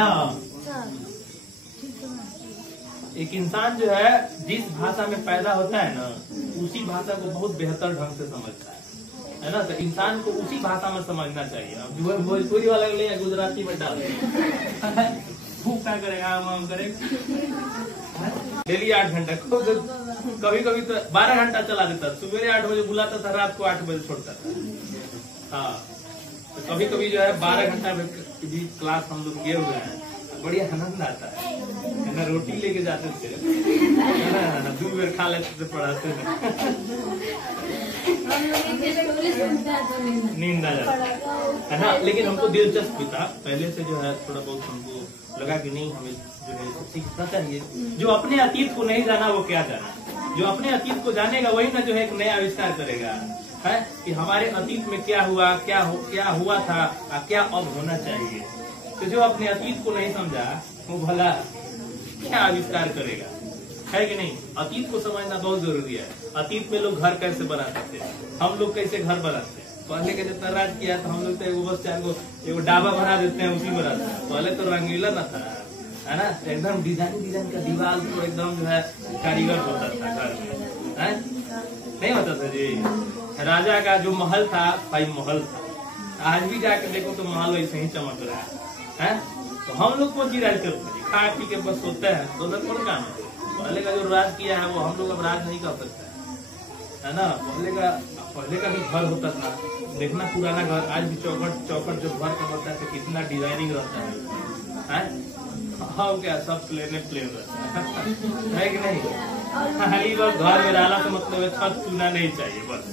ना। एक इंसान जो है जिस भाषा में पैदा होता है ना, उसी भाषा को बहुत बेहतर ढंग से समझता है ना। तो इंसान को उसी भाषा में समझना चाहिए। अब जो भोजपुरी वाला ले गुजराती में डाल खूब क्या करेगा, हम करेगा डेली 8 घंटा, कभी कभी तो 12 घंटा चला देता। सुबह 8 बजे बुलाता था, रात को 8 बजे छोड़ता था। हाँ, तो कभी कभी जो है 12 घंटा भी क्लास हम लोग किए हुए हैं। बढ़िया आनंद आता है ना। रोटी लेके जाते थे ना, 2 बेर खा लेते थे, पढ़ाते थे, नींद आ जाती है ना। लेकिन हमको दिलचस्पी था पहले से, जो है थोड़ा बहुत हमको लगा कि नहीं, हमें जो है सीखना चाहिए। जो अपने अतीत को नहीं जाना वो क्या जाना, जो अपने अतीत को जानेगा वही ना जो है एक नया आविष्कार करेगा, है कि हमारे अतीत में क्या हुआ, क्या हुआ था, क्या अब होना चाहिए। तो जो अपने अतीत को नहीं समझा वो भला क्या आविष्कार करेगा, है कि नहीं। अतीत को समझना बहुत जरूरी है। अतीत में लोग घर कैसे बनाते थे, हम लोग कैसे घर बनाते हैं। पहले के जितना राज किया था हम लोग तो एगो बस 4 गो एगो डाबा बना देते हैं, उसी में रहते हैं। पहले तो रंगीला न था, है ना। एकदम डिजाइन का दीवार तो एकदम जो है कारीगर होता था घर में, है नहीं होता था जी। राजा का जो महल था भाई महल था। आज भी जाके देखो तो महल वैसे ही चमक रहा है। तो हम लोग कौन सी राज करते हैं, खा पी के बस सोते हैं, तो कौन काम है। पहले का जो राज किया है वो हम लोग अब राज नहीं कर सकते, है ना। पहले का भी घर होता था, देखना पुराना घर, आज भी चौकट जो घर का होता है कितना डिजाइनिंग रहता है। हाँ क्या सब प्लेन रहता है कि नहीं। खाली बस घर में रहना तो मतलब है छत चूना नहीं चाहिए, बस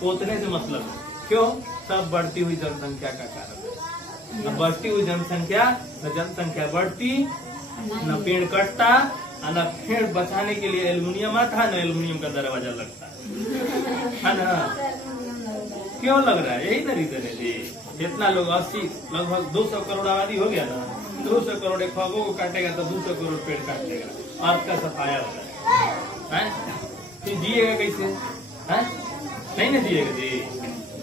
पोतने से मतलब है। क्यों, सब बढ़ती हुई जनसंख्या का कारण है। न बढ़ती हुई जनसंख्या, न जनसंख्या बढ़ती, न पेड़ कटता, न पेड़ बचाने के लिए एल्युमिनियम आता, न एल्युमिनियम का दरवाजा लगता है ना। क्यों लग रहा है, यही तो रीजन है जी। जितना लोग 80 लगभग 200 करोड़ आबादी हो गया ना, 200 करोड़ खगों को काटेगा तो 200 करोड़ पेड़ काट लेगा। अर्थ का सफाया होता है, फिर जिएगा कैसे, है नहीं ना जिएगा जी।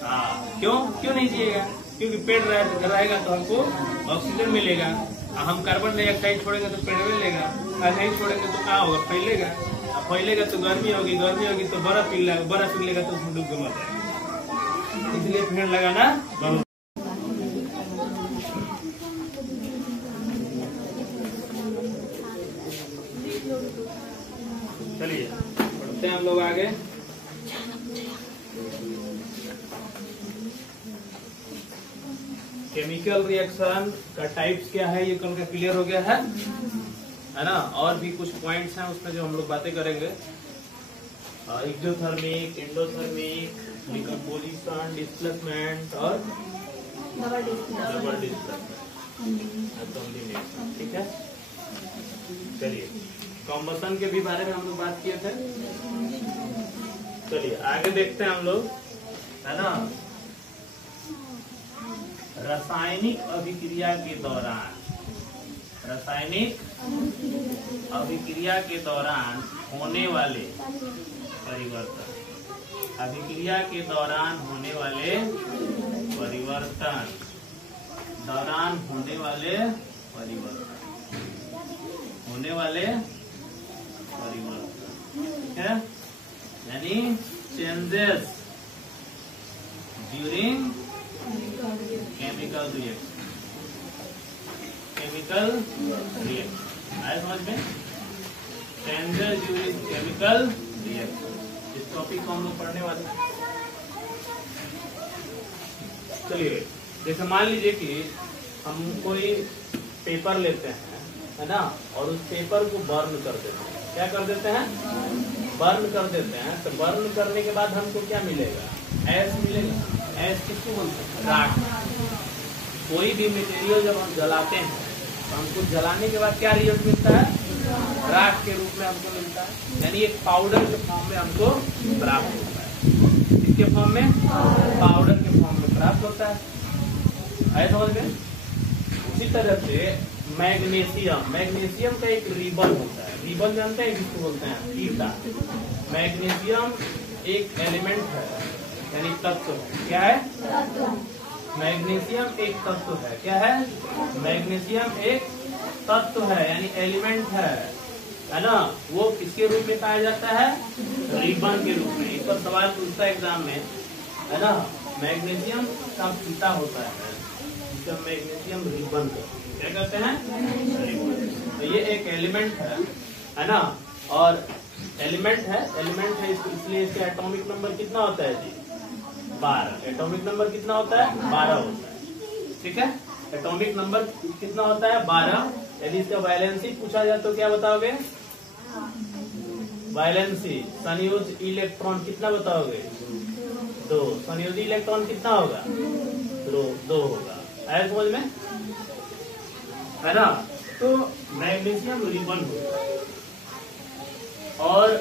हाँ, क्यों नहीं जिएगा, क्योंकि पेड़ रहेगा तो हमको ऑक्सीजन मिलेगा। हम कार्बन डाइऑक्साइड छोड़ेंगे तो पेड़ मिलेगा, और नहीं छोड़ेंगे तो क्या होगा, फैलेगा तो गर्मी होगी तो बर्फ पिघलेगा तो उसमें डूब के मर जाएगा। इसलिए पेड़ लगाना बहुत। चलिए बढ़ते हैं हम लोग आगे। केमिकल रिएक्शन का टाइप्स क्या है ये कल का क्लियर हो गया है ना। और भी कुछ पॉइंट्स हैं उसमें जो हम लोग बातें करेंगे। एक्सोथर्मिक, एंडोथर्मिक, डिकम्पोजिशन, डिस्प्लेसमेंट और डबल डिस्प्लेसमेंट, ठीक है। चलिए कॉम्बसन के भी बारे में हम लोग बात किए थे। चलिए आगे देखते हैं हम लोग, है ना। रासायनिक अभिक्रिया के दौरान होने वाले परिवर्तन, अभिक्रिया के दौरान होने वाले परिवर्तन, ठीक है। यानी चेंजेस ड्यूरिंग केमिकल रिएक्शन आए समझ में। चेंजेस ड्यूरिंग केमिकल रिएक्शन, इस टॉपिक को हम लोग पढ़ने वाले हैं। चलिए जैसे मान लीजिए कि हम कोई पेपर लेते हैं, है ना, और उस पेपर को बर्न कर देते हैं। क्या कर देते हैं, बर्न कर देते हैं। तो बर्न करने के बाद हमको क्या मिलेगा, ऐश मिलेगा। ऐश किसको बोलते हैं, राख। कोई भी मटेरियल जब हम जलाते हैं तो हमको जलाने के बाद क्या रिजल्ट मिलता है, राख के रूप में हमको मिलता है। यानी एक पाउडर के फॉर्म में हमको प्राप्त होता है। इसके फॉर्म में, पाउडर के फॉर्म में प्राप्त होता है समझ में। उसी तरह से मैग्नीशियम का एक रिबन होता है। रिबन जानते हैं किसको बोलते हैं, फीता। मैग्नीशियम एक एलिमेंट है, यानी तत्व। क्या है, मैग्नीशियम एक तत्व है। क्या है? मैग्नीशियम एक तत्व है, यानी एलिमेंट है ना। वो किसके रूप में पाया जाता है? रिबन के रूप में। इस पर सवाल पूछता है एग्जाम में, है ना। मैग्नीशियम का पिता होता है, जिसे मैग्नीशियम रिबन क्या कहते हैं? तो ये एक एलिमेंट है ना। और एलिमेंट है इसलिए इसका एटॉमिक नंबर कितना होता है जी? 12। एटॉमिक नंबर कितना होता है? 12 होता है। ठीक है, एटॉमिक नंबर कितना होता है? 12। यदि इसका वैलेंसी पूछा जाए तो क्या बताओगे? वैलेंसी संयुज इलेक्ट्रॉन कितना बताओगे? 2। संयोजी इलेक्ट्रॉन कितना होगा? 2 होगा। आया समझ में, है ना। तो मैग्नीशियम रिबन होता है और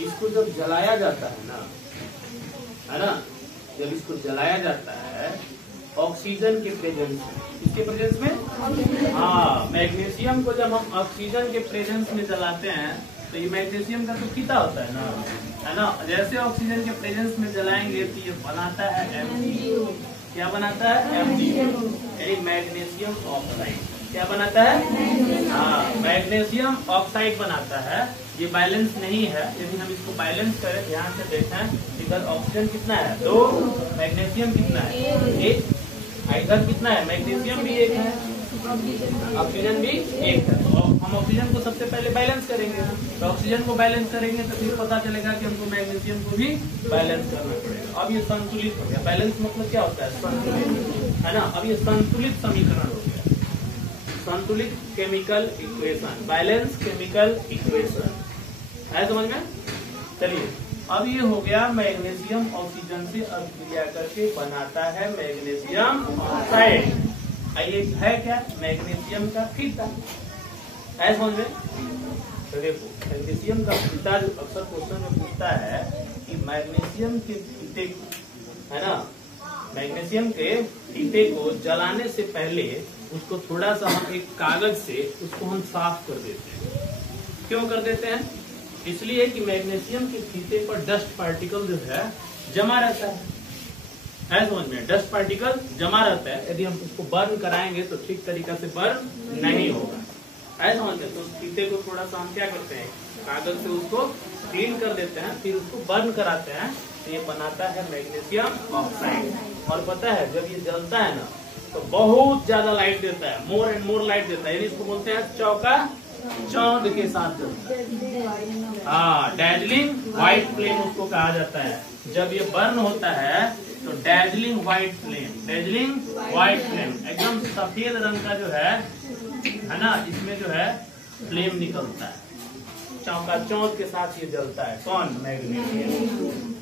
इसको जब जलाया जाता है ना, जब इसको जलाया जाता है ऑक्सीजन के प्रेजेंस में। किसके प्रेजेंस में? हाँ, मैग्नीशियम को जब हम ऑक्सीजन के प्रेजेंस में जलाते हैं तो ये मैग्नीशियम का तो पिता होता है ना। जैसे ऑक्सीजन के प्रेजेंस में जलाएंगे तो ये बनाता है MgO। क्या बनाता है? MgO, यानी मैग्नीशियम ऑक्साइड। क्या बनाता है? हाँ, मैग्नीशियम ऑक्साइड बनाता है। ये बैलेंस नहीं है। यदि हम इसको बैलेंस करें, ध्यान से देखें, इधर ऑक्सीजन कितना है? 2। मैग्नीशियम कितना है? 1। इधर कितना है? मैग्नीशियम भी 1 है, ऑक्सीजन भी 1 है। तो हम ऑक्सीजन को सबसे पहले बैलेंस करेंगे। तो ऑक्सीजन को बैलेंस करेंगे तो फिर पता चलेगा कि हमको मैग्नीशियम को भी बैलेंस करना पड़ेगा। अब ये संतुलित हो गया। बैलेंस मतलब क्या होता है? संतुलित, है ना। अब ये संतुलित समीकरण हो गया, संतुलित chemical equation, balance chemical equation. है समझ में? चलिए, अब ये हो गया मैग्नीशियम ऑक्सीजन से अभिक्रिया करके बनाता है मैग्नीशियम ऑक्साइड। ये है क्या? मैग्नीशियम का पिता। है समझ में? तो देखो, मैग्नीशियम का पिता जो अक्सर क्वेश्चन में पूछता है कि मैग्नीशियम के पिते को, है ना, मैग्नीशियम के पिते को जलाने से पहले उसको थोड़ा सा हम एक कागज से उसको हम साफ कर देते हैं। क्यों कर देते हैं? इसलिए कि मैग्नीशियम के फीते पर डस्ट पार्टिकल जो है जमा रहता है समझ में। डस्ट पार्टिकल जमा रहता है, यदि हम उसको बर्न कराएंगे तो ठीक तरीका से बर्न नहीं होगा। ऐसा समझते हैं। तो उस फीते को थोड़ा सा हम क्या करते हैं, कागज से उसको क्लीन कर देते हैं, फिर उसको बर्न कराते हैं, तो ये बनाता है मैग्नीशियम ऑक्साइड। और पता है जब ये जलता है ना तो बहुत ज्यादा लाइट देता है, मोर एंड मोर लाइट देता है, यानी इसको बोलते हैं चौका चांद के साथ जलता है। हाँ, डैजलिंग व्हाइट फ्लेम उसको कहा जाता है। जब ये बर्न होता है तो dazzling white flame, dazzling white flame, एकदम सफेद रंग का जो है ना, इसमें जो है फ्लेम निकलता है, चौका चौंध के साथ ये जलता है। कौन? मैग्नीशियम,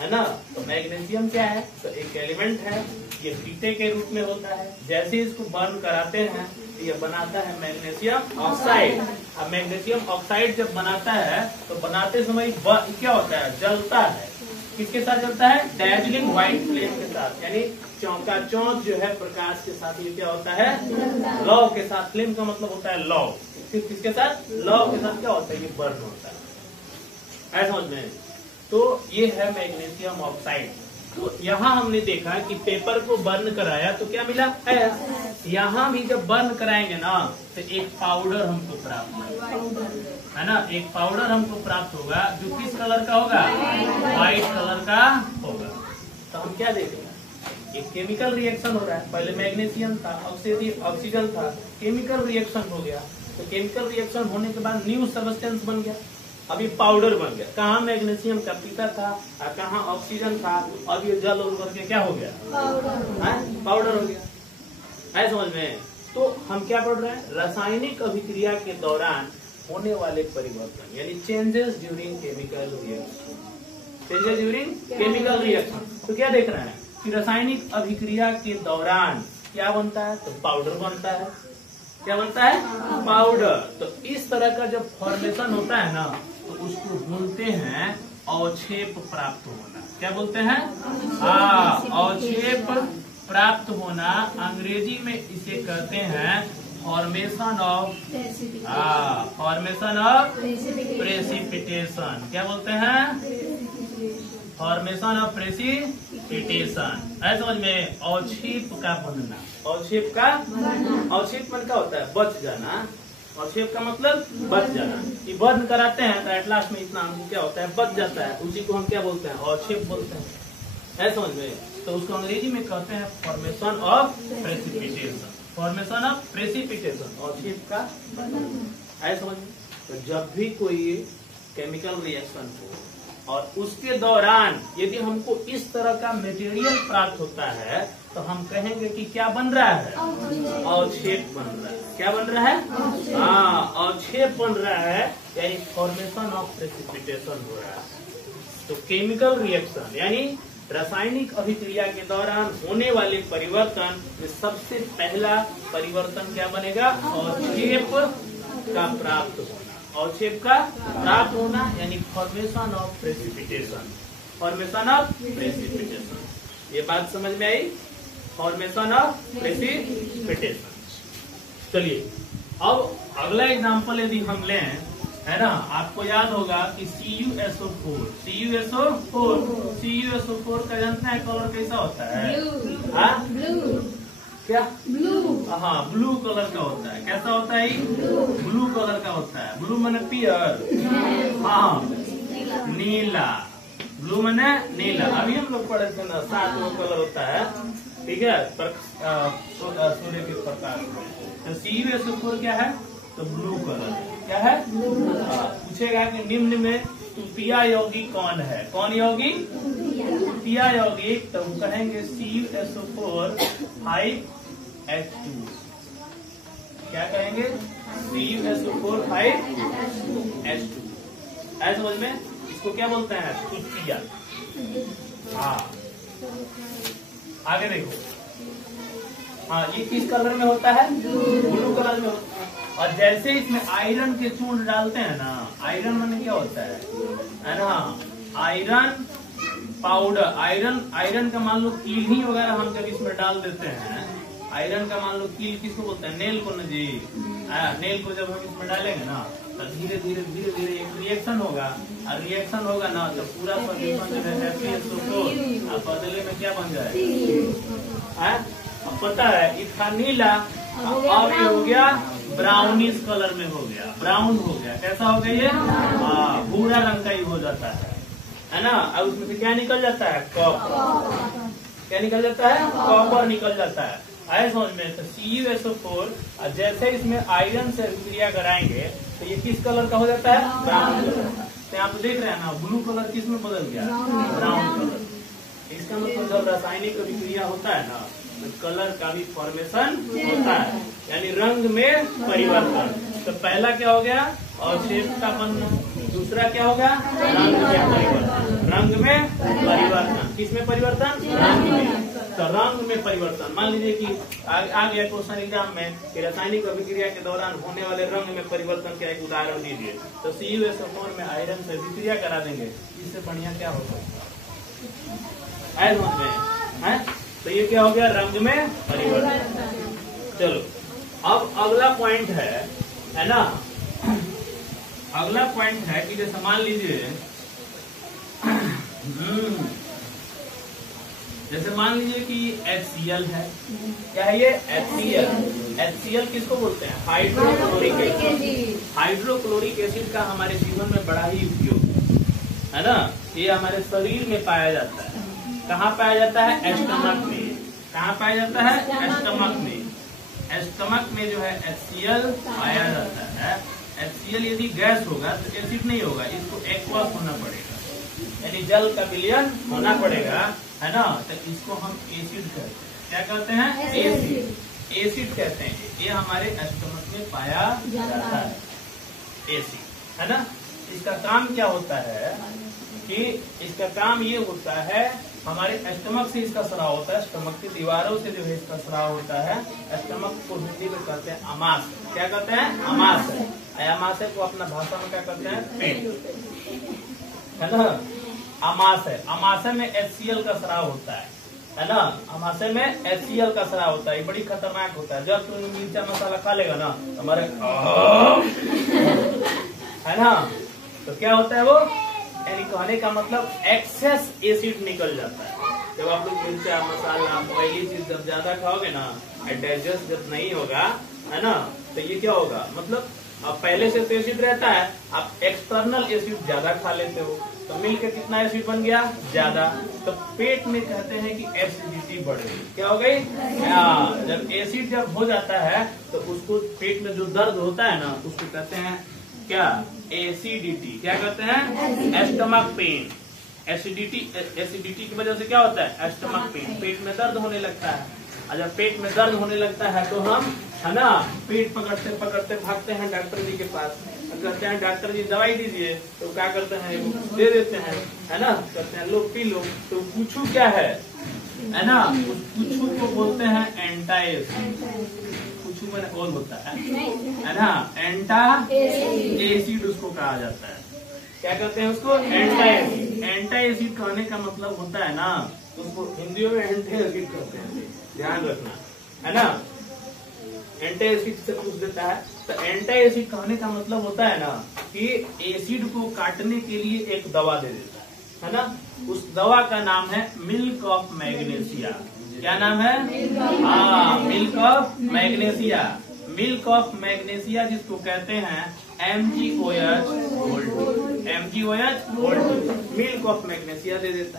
है ना। तो मैग्नीशियम क्या है? तो एक एलिमेंट है, ये फीते के रूप में होता है। जैसे इसको बर्न कराते हैं तो ये बनाता है मैग्नीशियम ऑक्साइड। अब मैग्नीशियम ऑक्साइड जब बनाता है तो बनाते समय क्या होता है? जलता है। किसके साथ जलता है? डैजलिंग व्हाइट फ्लेम के साथ, यानी चौका चौंध जो है प्रकाश के साथ ये क्या होता है? लौ के साथ। फ्लेम का मतलब होता है लौ। फिर किसके साथ? लौ के साथ क्या होता है? ये बर्न होता है। ऐसा समझ में। तो ये है मैग्नीशियम ऑक्साइड। तो यहाँ हमने देखा कि पेपर को बर्न कराया तो क्या मिला? एस। यहाँ भी जब बर्न कराएंगे ना तो एक पाउडर हमको प्राप्त होगा, है ना। एक पाउडर हमको प्राप्त होगा जो किस कलर का होगा? व्हाइट कलर का होगा। तो हम क्या देखेंगे? एक केमिकल रिएक्शन हो रहा है। पहले मैग्नीशियम था, ऑक्सीजन था, केमिकल रिएक्शन हो गया। तो केमिकल रिएक्शन होने के बाद न्यू सब्सटेंस बन गया, अभी पाउडर बन गया। कहाँ मैग्नीशियम का पिता था और कहाँ ऑक्सीजन था, अब ये जल उल करके क्या हो गया? पाउडर हो गया। है समझ में। तो हम क्या पढ़ रहे हैं? रासायनिक अभिक्रिया के दौरान होने वाले परिवर्तन, यानी changes during chemical reaction. Changes during chemical reaction. तो क्या देख रहे हैं कि रासायनिक अभिक्रिया के दौरान क्या बनता है? तो पाउडर बनता है। क्या बनता है? पाउडर। तो इस तरह का जब फॉर्मेशन होता है ना तो उसको बोलते हैं अवक्षेप प्राप्त होना। क्या बोलते हैं? अवक्षेप प्राप्त होना। अंग्रेजी में इसे कहते हैं फॉर्मेशन ऑफ प्रेसिपिटेशन। क्या बोलते हैं? Formation of precipitation. प्रेसिपिटेशन। है समझ में? अवक्षेप का बनना, अवक्षेप का अवक्षेप मन का होता है बच जाना, अवक्षेप का मतलब बच जाना। ये बंद कराते हैं तो एट लास्ट में इतना हमको क्या होता है, बच जाता है, उसी को हम क्या बोलते हैं, अवक्षेप बोलते हैं। है समझ में? तो उसको अंग्रेजी में कहते हैं formation of precipitation, formation of precipitation, अवक्षेप का बनना। है समझ में? तो जब भी कोई केमिकल रिएक्शन हो और उसके दौरान यदि हमको इस तरह का मटेरियल प्राप्त होता है तो हम कहेंगे कि क्या बन रहा है, अवक्षेप बन रहा है। क्या बन रहा है? हाँ, अवक्षेप बन रहा है, यानी फॉर्मेशन ऑफ प्रेसिपिटेशन हो रहा है। तो केमिकल रिएक्शन यानी रासायनिक अभिक्रिया के दौरान होने वाले परिवर्तन में सबसे पहला परिवर्तन क्या बनेगा, अवक्षेप का प्राप्त होना, अवक्षेप का प्राप्त होना यानी formation of precipitation, formation of precipitation. ये बात समझ में आई? Formation of precipitation. चलिए अब अगला एग्जांपल यदि हम लें, है ना, आपको याद होगा कि CuSO4, CuSO4 का जानते हैं कलर कैसा होता है? ब्लू। क्या? ब्लू। हाँ, ब्लू कलर का होता है। कैसा होता है? ब्लू कलर का होता है। ब्लू माने पियर, हाँ, नीला। ब्लू माने नीला। अभी हम लोग पढ़े थे ना, 7 कलर होता है, ठीक है, सूर्य के प्रकाश में। तो CuSO4 क्या है? तो ब्लू कलर। क्या है? पूछेगा कि निम्न में तृतीया यौगिक कौन है? कौन यौगिक? तृतीया यौगिक। तो हम कहेंगे CuSO4 5H2। क्या कहेंगे? CuSO4 5H2। ऐसा समझ में? इसको क्या बोलते हैं? तृतीया। हाँ, आगे देखो। हाँ, ये किस कलर में होता है? ब्लू कलर में होता है। और जैसे इसमें आयरन के चूर्ण डालते हैं ना, आयरन माने क्या होता है ना, आयरन पाउडर, आयरन का मान लो कील ही वगैरह हम जब इसमें डाल देते हैं, आयरन का मान लो कील किसको बोलते हैं? नेल को ना जी। नेल को जब हम इसमें डालेंगे ना तो धीरे धीरे एक रिएक्शन होगा, और रिएक्शन होगा ना तो पूरा सॉल्यूशन जो है FeSO4 और बदले में क्या बन जाए? अब पता है इसका नीला, अब ये हो गया ब्राउनिश कलर में हो गया, ब्राउन हो गया। कैसा हो गया ये? भूरा रंग का ही हो जाता है ना। अब उसमें से क्या निकल जाता है? कॉपर। क्या निकल जाता है? कॉपर निकल जाता है। आए समझ में? तो CuSO4 जैसे इसमें आयरन से अभिक्रिया कराएंगे तो ये किस कलर का हो जाता है? Brown colour. तो आप देख रहे हैं ना, ब्लू कलर किस में बदल गया? Brown colour. इसका मतलब जब रासायनिक अभिक्रिया होता है ना तो कलर का भी फॉर्मेशन होता है, यानी रंग में परिवर्तन। तो पहला क्या हो गया? अवक्षेप का बनना। दूसरा क्या होगा? रंग में परिवर्तन। रंग में परिवर्तन। किस में परिवर्तन? रंग में। तो रंग में परिवर्तन, मान लीजिए कि आ गया क्वेश्चन एग्जाम में कि रासायनिक अभिक्रिया के दौरान होने वाले रंग में परिवर्तन का एक उदाहरण दीजिए। तो CuSO4 में आयरन से अभिक्रिया करा देंगे, इससे बढ़िया क्या हो सकता है? तो ये क्या हो गया? रंग में परिवर्तन। चलो अब अगला पॉइंट है ना, अगला पॉइंट है कि जैसे मान लीजिए कि HCl है। क्या है ये? HCl किसको बोलते हैं? Hydrochloric acid. हाइड्रोक्लोरिक एसिड का हमारे जीवन में बड़ा ही उपयोग है ना। ये हमारे शरीर में पाया जाता है। कहाँ पाया जाता है? स्टमक में। कहाँ पाया जाता है? स्टमक में। स्टमक में जो है HCl पाया जाता है। HCl यदि गैस होगा तो एसिड नहीं होगा, इसको एक्वस होना पड़ेगा, यानी जल का विलयन होना पड़ेगा, है ना। तो इसको हम एसिड कहते हैं। क्या कहते हैं? एसिड। एसिड कहते हैं। ये हमारे स्टमक में पाया जाता है, एसिड, है ना। इसका काम क्या होता है कि इसका काम ये होता है, हमारे स्टमक से इसका स्राव होता है, स्टमक की दीवारों से जो है इसका स्राव होता है। स्टमक को हिंदी में कहते हैं अमाशय। क्या कहते हैं? अमाशय। अमाशय को अपना भाषा में क्या कहते हैं? पेट, है ना। अमाशय, अमाशय में HCl का स्राव होता है ना। अमाशय में HCl का स्राव होता है। बड़ी खतरनाक होता है। जब तुम मिर्चा मसाला खा लेगा ना हमारे, है ना, तो क्या होता है वो, यानी कहने का मतलब एक्सेस एसिड निकल जाता है। जब आप लोग मिर्चा मसाला ऑयली चीज जब ज्यादा खाओगे ना, डाइजेस्ट जब नहीं होगा, है ना, तो ये क्या होगा, मतलब अब पहले से तो एसिड रहता है, आप एक्सटर्नल एसिड ज्यादा खा लेते हो, तो मिलकर कितना एसिड बन गया, ज्यादा। तो पेट में कहते हैं कि एसिडिटी बढ़ गई। क्या हो गई? जब एसिड जब हो जाता है तो उसको पेट में जो दर्द होता है ना, उसको कहते हैं क्या, एसिडिटी। क्या कहते हैं? एस्टमक पेन। एसिडिटी की वजह से क्या होता है, एस्टमक पेन, पेट में दर्द होने लगता है। और जब पेट में दर्द होने लगता है तो हम, है ना, पेट पकड़ते पकड़ते भागते हैं डॉक्टर जी के पास, कहते हैं डॉक्टर जी दवाई दीजिए, तो क्या करते हैं, दे देते हैं, है ना, कहते हैं लो पी लो। तो कुछू क्या है ना, उस कुछू को बोलते हैं एंटाएसिड। कुछू में और होता है ना, एंटा एसिड उसको कहा जाता है। क्या कहते हैं उसको? एंटा एसिड। एंटा एसिड कहने का मतलब होता है ना, उसको हिंदी में एंटी एसिड कहते हैं, ध्यान रखना, है ना। एंटी एसिड से पूछ देता है, तो एंटी एसिड कहने का मतलब होता है ना कि एसिड को काटने के लिए एक दवा दे देता है ना। उस दवा का नाम है मिल्क ऑफ मैग्नेशिया। क्या नाम है? Milk of magnesia. Milk of magnesia जिसको कहते हैं MgOH gold. MgOH gold milk of magnesia दे देता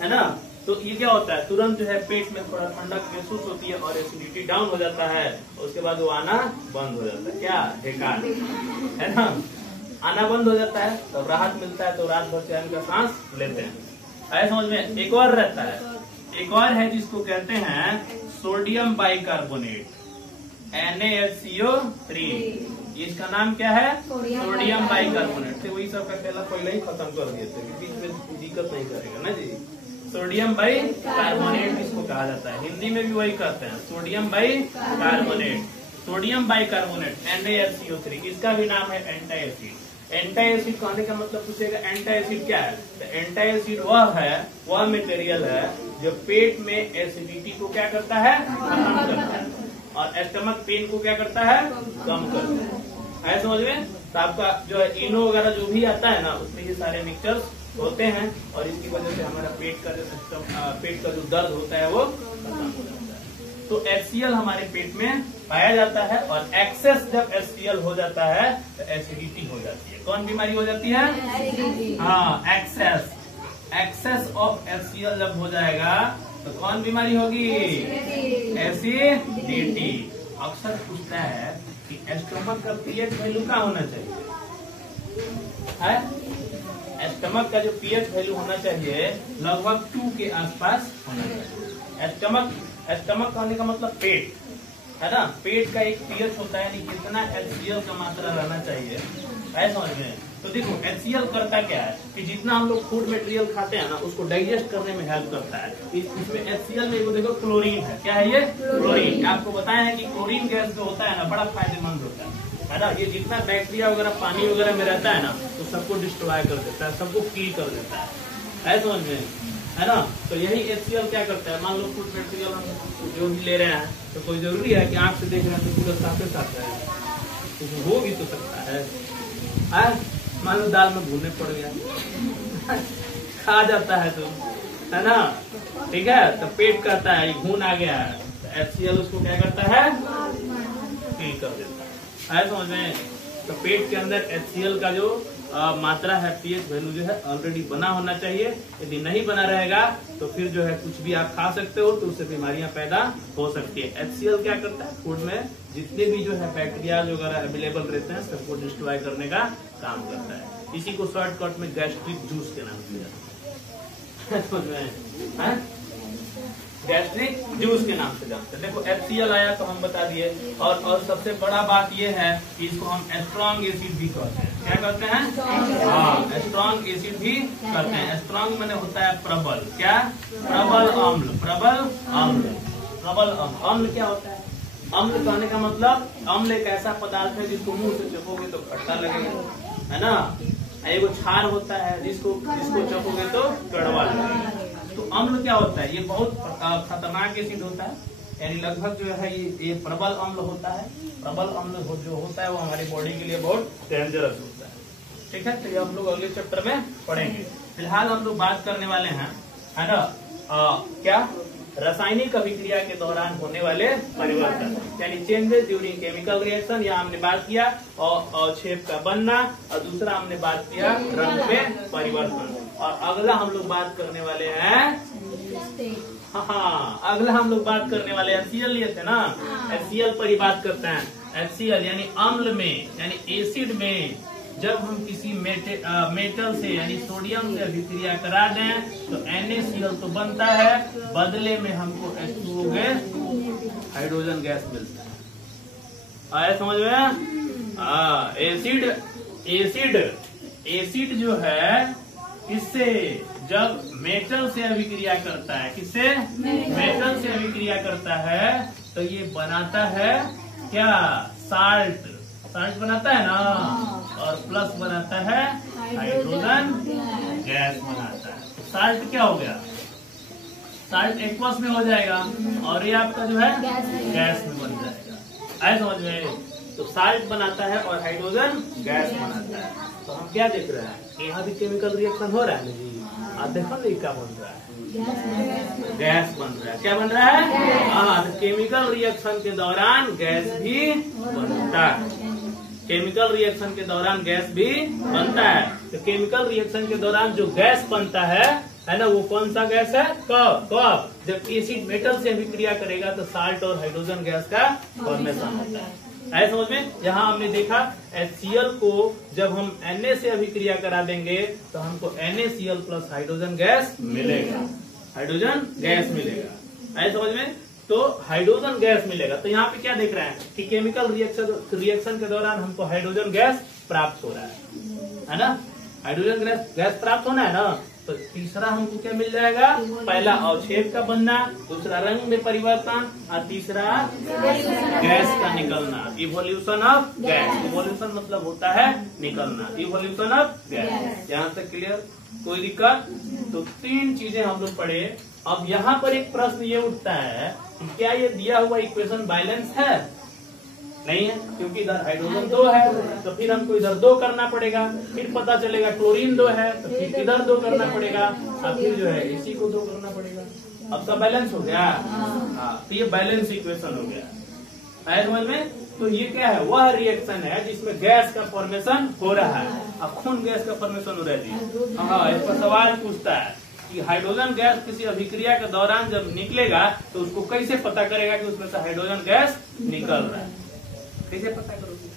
है ना। तो ये क्या होता है, तुरंत जो है पेट में थोड़ा ठंडक महसूस होती है और एसिडिटी डाउन हो जाता है, उसके बाद वो आना बंद हो जाता है। क्या? ढेकार, है ना, आना बंद हो जाता है, तो राहत मिलता है, तो रात भर चैन का सांस लेते हैं। आए समझ में? एक और रहता है, एक और है जिसको कहते हैं सोडियम बाइकार्बोनेट, NaHCO3। इसका नाम क्या है? Sodium bicarbonate. वही सब का पहला पहले ही खत्म कर दिए थे, बीच में दिक्कत नहीं करेगा ना जी। सोडियम बाइकार्बोनेट इसको कहा जाता है, हिंदी में भी वही कहते हैं, sodium bicarbonate. Sodium bicarbonate NaHCO3, इसका भी नाम है एंटा एसिड। एंटा एसिड कहने का मतलब पूछेगा एंटा एसिड क्या है, तो एंटा एसिड वह मटेरियल है जो पेट में एसिडिटी को क्या करता है, खत्म करता है, और एस्टमक पेन को क्या करता है, कम करता है। समझ में? तो आपका जो है इनो वगैरह जो भी आता है ना, उसमें ये सारे मिक्सचर्स होते हैं, और इसकी वजह से हमारा पेट का जो दर्द होता है वो खत्म हो जाता है। तो HCl हमारे पेट में पाया जाता है, और एक्सेस जब HCl हो जाता है तो एसिडिटी हो जाती है। कौन बीमारी हो जाती है? एक्सेस ऑफ HCl जब हो जाएगा तो कौन बीमारी होगी? एसिडिटी। अक्सर पूछता है कि स्टमक का pH वैल्यू क्या होना चाहिए, है? स्टमक का जो pH वैल्यू होना चाहिए लगभग 2 के आसपास होना चाहिए। स्टमक होने का मतलब पेट, है ना। पेट का एक pH होता है, यानी कितना HCl का मात्रा रहना चाहिए, है समझ में? तो देखो HCl करता क्या है कि जितना हम लोग फूड मटेरियल खाते हैं ना, उसको डाइजेस्ट करने में हेल्प करता है। इसमें HCl में वो देखो क्लोरीन है। क्या है ये? क्लोरीन। आपको बताया है कि क्लोरीन गैस जो होता है ना, बड़ा फायदेमंद होता है ना। ये जितना बैक्टीरिया वगैरह पानी वगैरह में रहता है ना, तो सबको डिस्ट्रॉय कर देता है, सबको किल कर देता है समझ में, है ना। तो यही HCl क्या करता है, मान लो फूड मटेरियल हम जो भी ले रहे हैं, तो कोई जरूरी है कि आंख से देख रहे हैं तो पूरा साफ साफ है, तो हो भी तो सकता है। मान लो दाल में भूनने पड़ गया खा जाता है तो, है ना, ठीक है। तो पेट कहता है खून आ गया है, तो HCl उसको क्या करता है, किल कर देता है समझ में। तो पेट के अंदर HCl का जो मात्रा है, pH वैल्यू जो है ऑलरेडी बना होना चाहिए। यदि नहीं बना रहेगा तो फिर जो है कुछ भी आप खा सकते हो, तो उससे बीमारियां पैदा हो सकती है। HCl क्या करता है, फूड में जितने भी जो है बैक्टीरिया वगैरह अवेलेबल रहते हैं सबको डिस्ट्रॉय करने का काम करता है। इसी को शॉर्टकट में गैस्ट्रिक जूस के नाम से जानते हैं, गैस्ट्रिक जूस के नाम से जानते हैं। देखो HCl आया तो हम बता दिए, और सबसे बड़ा बात ये है कि इसको हम स्ट्रॉन्ग एसिड भी कहते हैं। क्या कहते हैं? स्ट्रॉन्ग एसिड भी कहते हैं। स्ट्रॉन्ग मैंने होता है प्रबल। क्या? प्रबल अम्ल। प्रबल अम्ल। प्रबल अम्ल। अम्ल क्या होता है? अम्ल कहने का मतलब, अम्ल एक ऐसा पदार्थ है जिसको मुंह से चपोगे तो खट्टा लगेगा, है ना। एगो क्षार होता है जिसको चपोगे तो कड़वा लगेगा। तो अम्ल क्या होता है? ये बहुत खतरनाक एसिड होता है, यानी लगभग जो है ये प्रबल अम्ल होता है। प्रबल अम्ल जो होता है वो हमारी बॉडी के लिए बहुत डेंजरस होता है, ठीक है। तो ये हम लोग अगले चैप्टर में पढ़ेंगे। फिलहाल हम लोग बात करने वाले हैं, है ना, क्या रासायनिक अभिक्रिया के दौरान होने वाले परिवर्तन, यानी चेंजेस ड्यूरिंग केमिकल रिएक्शन। यहाँ हमने बात किया और शेप का बनना, और दूसरा हमने बात किया रंग में परिवर्तन। और अगला हम लोग बात करने वाले हैं, हाँ अगला हम लोग बात करने वाले HCl लिए थे ना, HCl पर ही बात करते हैं। HCl यानी अम्ल में, यानी एसिड में जब हम किसी मेटल से यानी सोडियम से अभिक्रिया करा दें तो NaCl तो बनता है, बदले में हमको H2O गैस, हाइड्रोजन गैस मिलता है। आया समझ में? एसिड जो है इससे जब मेटल से अभिक्रिया करता है, किससे? मेटल से अभिक्रिया करता है तो ये बनाता है क्या? साल्ट बनाता है ना, और प्लस बनाता है हाइड्रोजन गैस बनाता है। तो साल्ट क्या हो गया? साल्ट एक्वस में हो जाएगा और ये आपका जो है गैस में बन जाएगा। आए समझ में? तो साल्ट बनाता है और हाइड्रोजन गैस बनाता है। तो हम क्या देख रहे हैं? यहाँ भी केमिकल रिएक्शन हो रहा है जी। आप देखो ना क्या बन रहा है? गैस बन रहा है। क्या बन रहा है? हाँ, तो केमिकल रिएक्शन के दौरान गैस भी बनता है। केमिकल रिएक्शन के दौरान गैस भी बनता है। तो केमिकल रिएक्शन के दौरान जो गैस बनता है ना, वो कौन सा गैस है? कब जब एसिड मेटल से अभिक्रिया करेगा तो साल्ट और हाइड्रोजन गैस का फॉर्मेशन होता है। ऐसा समझ में? यहाँ हमने देखा HCl को जब हम Na से अभिक्रिया करा देंगे तो हमको NaCl प्लस हाइड्रोजन गैस मिलेगा, हाइड्रोजन गैस मिलेगा। ऐसा समझ में? तो हाइड्रोजन गैस मिलेगा। तो यहाँ पे क्या देख रहे हैं कि केमिकल रिएक्शन के दौरान हमको हाइड्रोजन गैस प्राप्त हो रहा है ना? हाइड्रोजन गैस प्राप्त होना है ना, तो तीसरा हमको क्या मिल जाएगा? पहला अवक्षेप का बनना, दूसरा रंग में परिवर्तन, और तीसरा गैस का निकलना। Evolution of gas. इवोल्यूशन मतलब होता है निकलना, इवोल्यूशन ऑफ गैस। यहाँ तक क्लियर? कोई दिक्कत? तो 3 चीजें हम लोग पढ़े। अब यहाँ पर एक प्रश्न ये उठता है कि क्या ये दिया हुआ इक्वेशन बैलेंस है? नहीं है, क्योंकि इधर हाइड्रोजन 2 है तो फिर हमको इधर 2 करना पड़ेगा, फिर पता चलेगा क्लोरीन 2 है तो फिर इधर 2 करना पड़ेगा, और फिर जो है इसी को 2 करना पड़ेगा। अब सब बैलेंस हो गया। हाँ, तो ये बैलेंस इक्वेशन हो गया। है समझ में? तो ये क्या है? वह रिएक्शन है जिसमें गैस का फॉर्मेशन हो रहा है। अब खून गैस का फॉर्मेशन हो रहा है जी। हाँ, इसका सवाल पूछता है कि हाइड्रोजन गैस किसी अभिक्रिया के दौरान जब निकलेगा तो उसको कैसे पता करेगा कि उसमें से हाइड्रोजन गैस निकल रहा है? कैसे पता करोगे?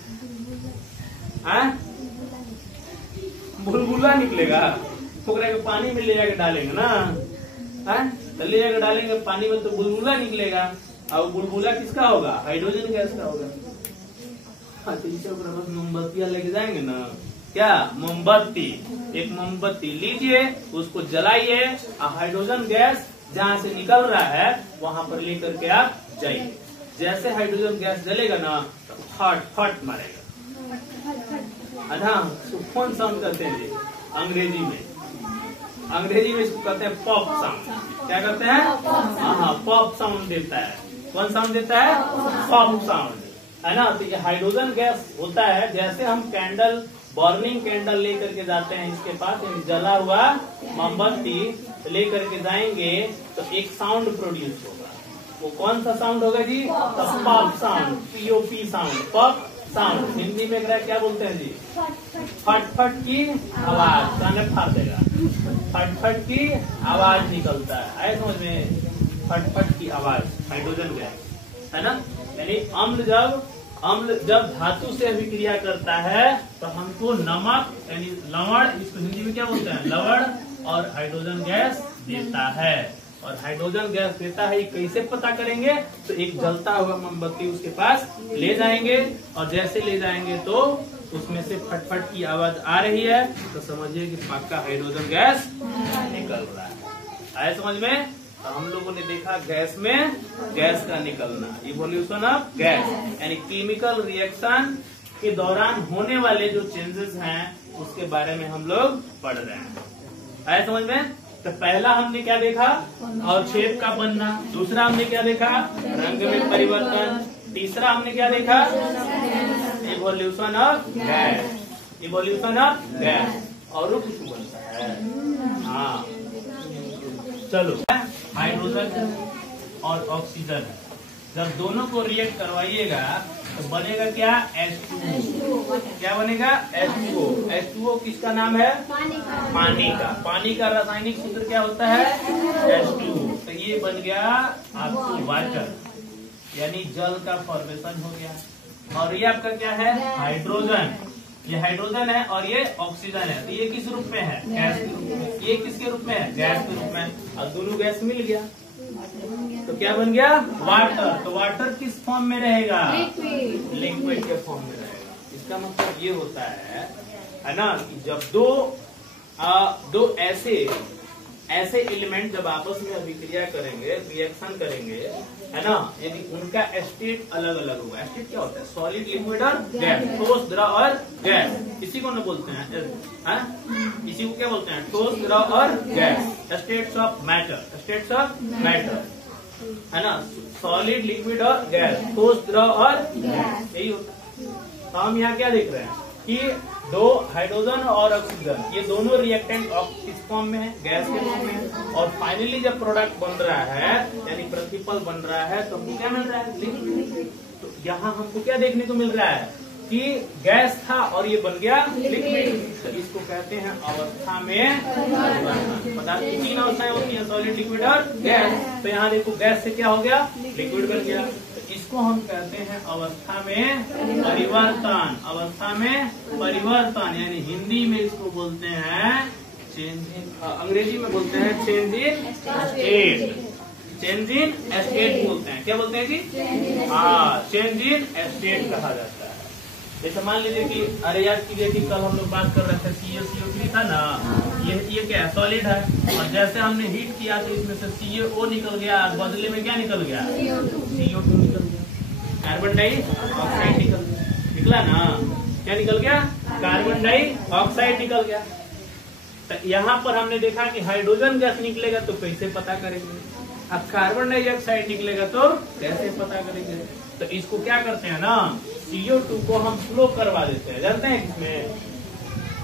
बुलबुला निकलेगा, पोखरा के पानी में ले जाकर डालेंगे ना, तो ले जाकर डालेंगे पानी में तो बुलबुला निकलेगा। और बुलबुला किसका होगा? हाइड्रोजन गैस का होगा। मोमबत्तियां लेके जाएंगे ना, क्या मोमबत्ती, एक मोमबत्ती लीजिए, उसको जलाइए, हाइड्रोजन गैस जहाँ से निकल रहा है वहां पर लेकर के आप जाइए। जैसे हाइड्रोजन गैस जलेगा ना तो फट फट मारेगा, है ना? तो कौन साउंड करते हैं जी? अंग्रेजी में इसको कहते हैं पॉप साउंड। क्या करते हैं? हाँ, पॉप साउंड देता है। कौन साउंड देता है? पॉप साउंड, है ना? तो ये हाइड्रोजन गैस होता है। जैसे हम कैंडल, बर्निंग कैंडल लेकर के जाते हैं इसके पास, जला हुआ मोमबत्ती लेकर के जाएंगे तो एक साउंड प्रोड्यूस होगा। वो कौन सा साउंड होगा जी? Pop sound, POP sound, pop sound. Hindi में क्या बोलते हैं जी? फट फट की आवाज, गाने फाड़ देगा, फट फट की आवाज निकलता है। आए समझ में? फट फट की आवाज, हाइड्रोजन गैस, है ना? यानी अम्ल जब धातु से अभिक्रिया करता है तो हमको नमक यानी लवण, इसको हिंदी में क्या बोलते हैं? लवण, और हाइड्रोजन गैस देता है। और हाइड्रोजन गैस देता है, कैसे पता करेंगे? तो एक जलता हुआ मोमबत्ती उसके पास ले जाएंगे, और जैसे ले जाएंगे तो उसमें से फटफट की आवाज आ रही है तो समझिए कि पक्का हाइड्रोजन गैस निकल रहा है। आए समझ में? तो हम लोगों ने देखा गैस में गैस का निकलना, इवोल्यूशन ऑफ गैस, यानी केमिकल रिएक्शन के दौरान होने वाले जो चेंजेस हैं उसके बारे में हम लोग पढ़ रहे हैं। आए समझ में? तो पहला हमने क्या देखा? अवक्षेप का बनना। दूसरा हमने क्या देखा? रंग में परिवर्तन। तीसरा हमने क्या देखा? Evolution of gas, evolution of gas. और कुछ बनता है? हाँ, चलो, हाइड्रोजन और ऑक्सीजन है, जब दोनों को रिएक्ट करवाइएगा तो बनेगा क्या? H2O। क्या बनेगा? H2O। H2O किसका नाम है? पानी का। पानी का रासायनिक सूत्र क्या होता है? H2O। तो ये बन गया आपको वाटर, यानी जल का फॉर्मेशन हो गया। और ये आपका क्या है? हाइड्रोजन। ये हाइड्रोजन है और ये ऑक्सीजन है। तो ये किस रूप में है? गैस के रूप में। ये किसके रूप में है? गैस के रूप में। अब दोनों गैस मिल गया तो क्या बन गया? वाटर। तो वाटर किस फॉर्म में रहेगा? लिक्विड के फॉर्म में रहेगा। इसका मतलब ये होता है ना, कि जब दो ऐसे एलिमेंट जब आपस में अभिक्रिया करेंगे, रिएक्शन करेंगे, है ना, यदि उनका स्टेट अलग अलग होगा। स्टेट क्या होता है? सॉलिड, लिक्विड और गैस, ठोस, द्रव और गैस। इसी को ना बोलते हैं, इसी को क्या बोलते हैं? ठोस, द्रव और gas. States of matter, states of matter, है ना, सॉलिड, लिक्विड और गैस, ठोस, द्रव और गैस, यही होता है। तो हम यहाँ क्या देख रहे हैं कि दो हाइड्रोजन और ऑक्सीजन, ये दोनों रिएक्टेंट किस फॉर्म में है? गैस के फॉर्म में है। और फाइनली जब प्रोडक्ट बन रहा है, यानी प्रतिफल बन रहा है, तो हमको क्या मिल रहा है? लिक्विड। तो यहाँ हमको क्या देखने को मिल रहा है कि गैस था और ये बन गया लिक्विड। तो इसको कहते हैं अवस्था में परिवर्तन। पदार्थ की 3 अवस्थाएं होती है, सॉलिड, लिक्विड और गैस। तो यहाँ देखो, गैस से क्या हो गया? लिक्विड बन गया। इसको हम कहते हैं अवस्था में परिवर्तन। अवस्था में परिवर्तन, यानी हिंदी में इसको बोलते हैं चेंज इन, अंग्रेजी में बोलते हैं change in state. Change in state बोलते हैं। क्या बोलते हैं जी? हाँ, चेंज इन स्टेट कहा जाता है। जैसे मान लीजिए कि, अरे याद कीजिए कि कल हम लोग बात कर रहे थे CaCO3 था ना, ये क्या है? सॉलिड है। और जैसे हमने हीट किया तो इसमें से CO निकल गया, बदले में क्या निकल गया? CO2 निकल गया। कार्बन डाइऑक्साइड निकला ना? क्या निकल गया? कार्बन डाइऑक्साइड निकल गया। तो यहाँ पर हमने देखा कि हाइड्रोजन गैस निकलेगा तो कैसे पता करेंगे? अब कार्बन डाइऑक्साइड निकलेगा तो कैसे पता करेंगे? तो इसको क्या करते हैं ना, CO2 को हम फ्लो करवा देते हैं। जानते हैं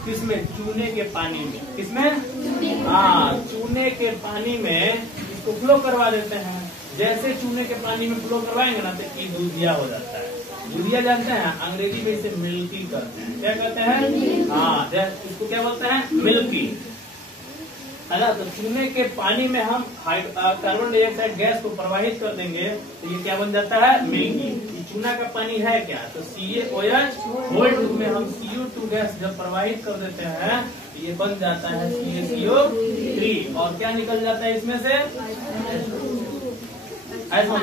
किसमें? चूने के पानी में। किसमें? हाँ, चूने के पानी में इसको फ्लो करवा देते हैं। जैसे चूने के पानी में फ्लो करवाएंगे ना, तो ये दूधिया हो जाता है। दूधिया जानते हैं? अंग्रेजी में इसे मिल्की कहते हैं। क्या कहते हैं? हाँ, इसको क्या बोलते हैं? मिल्की, है ना। तो चूने के पानी में हम कार्बन डाइऑक्साइड गैस को प्रवाहित कर देंगे तो ये क्या बन जाता है? मिल्की। चूना का पानी है क्या? तो CaOH, वोल्ट में हम CO2 गैस जब प्रवाहित कर देते हैं तो ये बन जाता है CaCO3। और क्या निकल जाता है इसमें से?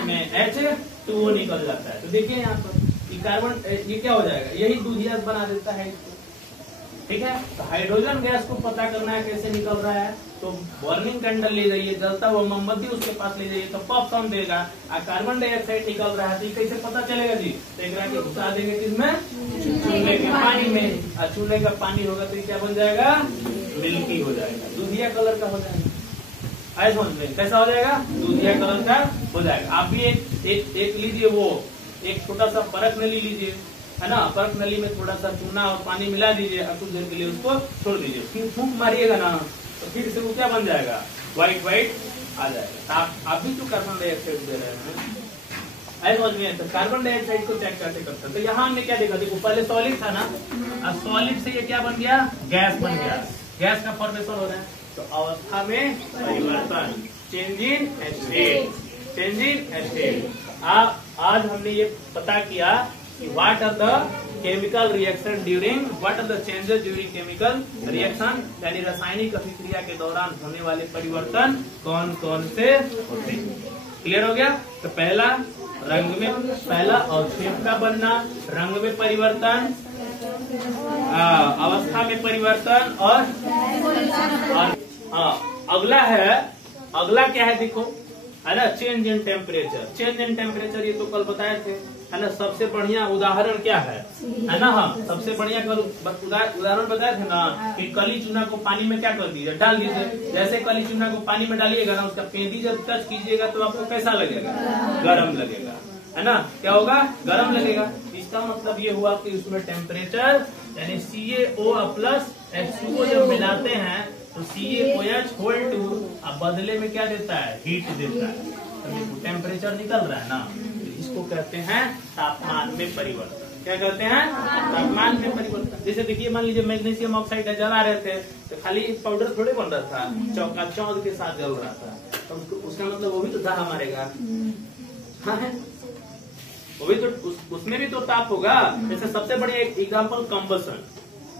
में H2O निकल जाता है। तो देखिए यहाँ पर कार्बन, ये क्या हो जाएगा? यही दूधिया बना देता है इसको। ठीक है। तो हाइड्रोजन गैस को पता करना है कैसे निकल रहा है, तो बर्निंग कैंडल ले जाइए, जलता हुआ मोमबत्ती उसके पास ले जाइए तो पॉप साउंड देगा। कार्बन डाइऑक्साइड निकल रहा है तो ये कैसे पता चलेगा जी? तो एक घुसा देंगे किसमें? चूने के पानी में। और चूने का पानी होगा तो क्या बन जाएगा? मिल्की हो जाएगा, दूधिया कलर का हो जाएगा। समझ में? कैसा हो जाएगा? दूधिया कलर का हो जाएगा। आप भी एक लीजिए, वो एक छोटा सा परख नली लीजिए, है ना। परख नली में थोड़ा सा चूना और पानी मिला दीजिए और कुछ देर के लिए उसको छोड़ दीजिए। फिर फूंक मारिएगा ना तो फिर से वो क्या बन जाएगा? व्हाइट आ जाएगा। आप भी तो कार्बन डाइऑक्साइड दे रहे हैं, समझ में? तो कार्बन डाइऑक्साइड को चेक कैसे करते हैं? तो यहाँ हमने क्या देखा? देखो, पहले सॉलिड था ना, अब सॉलिड से ये क्या बन गया? गैस बन गया। गैस का फॉर्मेशन हो रहा है। तो अवस्था में परिवर्तन, change in state, change in state. आज हमने ये पता किया कि what are the chemical reaction during, what are the changes during chemical reaction, यानी रासायनिक अभिक्रिया के दौरान होने वाले परिवर्तन कौन कौन से होते हैं। क्लियर हो गया? तो पहला रंग में, पहला अवक्षेप का बनना, रंग में परिवर्तन, अवस्था में परिवर्तन, और अगला क्या है? देखो, है ना, change in temperature. Change in temperature ये तो कल बताए थे, है ना। सबसे बढ़िया उदाहरण क्या है ना? हम सबसे बढ़िया कल उदाहरण बताए थे ना कि कली चूना को पानी में क्या कर दीजिए? डाल दीजिए। जैसे कली चूना को पानी में डालिएगा ना, उसका पेंदी जब टच कीजिएगा तो आपको कैसा लगेगा? गर्म लगेगा, है ना। क्या होगा? गर्म लगेगा। इसका मतलब ये हुआ कि उसमें टेम्परेचर, यानी CaO प्लस H2O जब मिलाते हैं तो CaOH होल 2 अब बदले में क्या देता है, हीट देता है। तो टेम्परेचर निकल रहा है ना, तो इसको कहते हैं तापमान में परिवर्तन। क्या कहते हैं, तापमान में परिवर्तन। जैसे देखिए मान लीजिए मैग्नीशियम ऑक्साइड जला रहे थे तो खाली एक पाउडर थोड़े बन रहा था, चौका चौंध के साथ जल रहा था, तो उसका मतलब वो भी तो दाह मारेगा, हाँ वो भी तो उसमें भी तो ताप होगा। जैसे सबसे बड़ी एक एग्जाम्पल कंबसन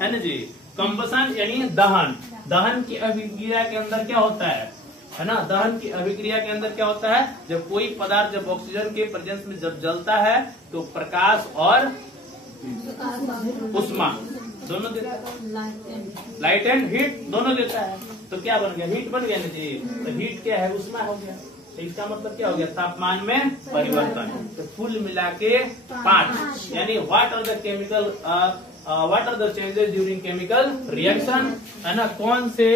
है ना जी। कंबसन यानी दहन। दहन की अभिक्रिया के अंदर क्या होता है ना, दहन की अभिक्रिया के अंदर क्या होता है, जब कोई पदार्थ जब ऑक्सीजन के प्रेजेंस में जब जलता है तो प्रकाश और उष्मा दोनों देता है, लाइट एंड हीट दोनों देता है। तो क्या बन गया, हीट बन गया ना जी। तो हीट क्या है, उष्मा हो गया। तो इसका मतलब क्या हो गया, तापमान में परिवर्तन। तो कुल मिला के 5, यानी what are the chemical, what are the changes during chemical reaction, है ना, कौन से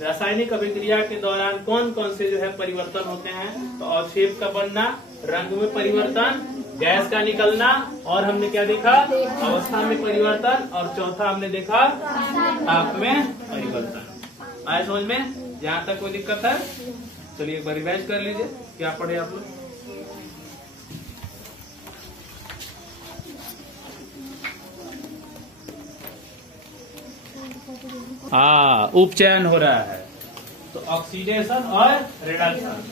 रासायनिक अभिक्रिया के दौरान कौन कौन से जो है परिवर्तन होते हैं। तो अवक्षेप का बनना, रंग में परिवर्तन, गैस का निकलना, और हमने क्या देखा, अवस्था में परिवर्तन, और चौथा हमने देखा ताप में परिवर्तन। आए समझ में, जहाँ तक कोई दिक्कत है चलिए एक बार रिवाइज कर लीजिए, क्या पढ़े आप लोग। हाँ, उपचयन हो रहा है, तो ऑक्सीडेशन और रिडक्शन,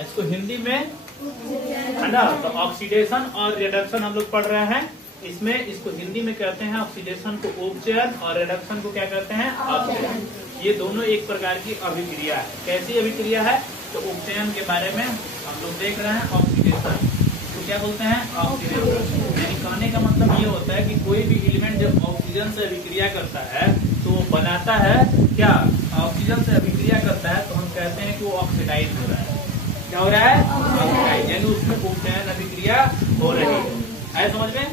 इसको हिंदी में है ना, तो ऑक्सीडेशन और रिडक्शन हम लोग पढ़ रहे हैं। इसमें इसको हिंदी में कहते हैं ऑक्सीडेशन को उपचयन और रिडक्शन को क्या कहते हैं, अपचयन। ये दोनों एक प्रकार की अभिक्रिया है। कैसी अभिक्रिया है, तो उपचयन के बारे में हम लोग देख रहे हैं। ऑक्सीडेशन तो क्या बोलते हैं, ऑक्सीडेशन, यानी कहने का मतलब ये होता है कि कोई भी एलिमेंट जब ऑक्सीजन से अभिक्रिया करता है तो वो बनाता है क्या, ऑक्सीजन से अभिक्रिया करता है तो हम कहते हैं कि वो ऑक्सीडाइज हो रहा है। क्या हो रहा है, ऑक्सीडाइज, यानी उसमें उपचयन अभिक्रिया हो रही है। समझ में,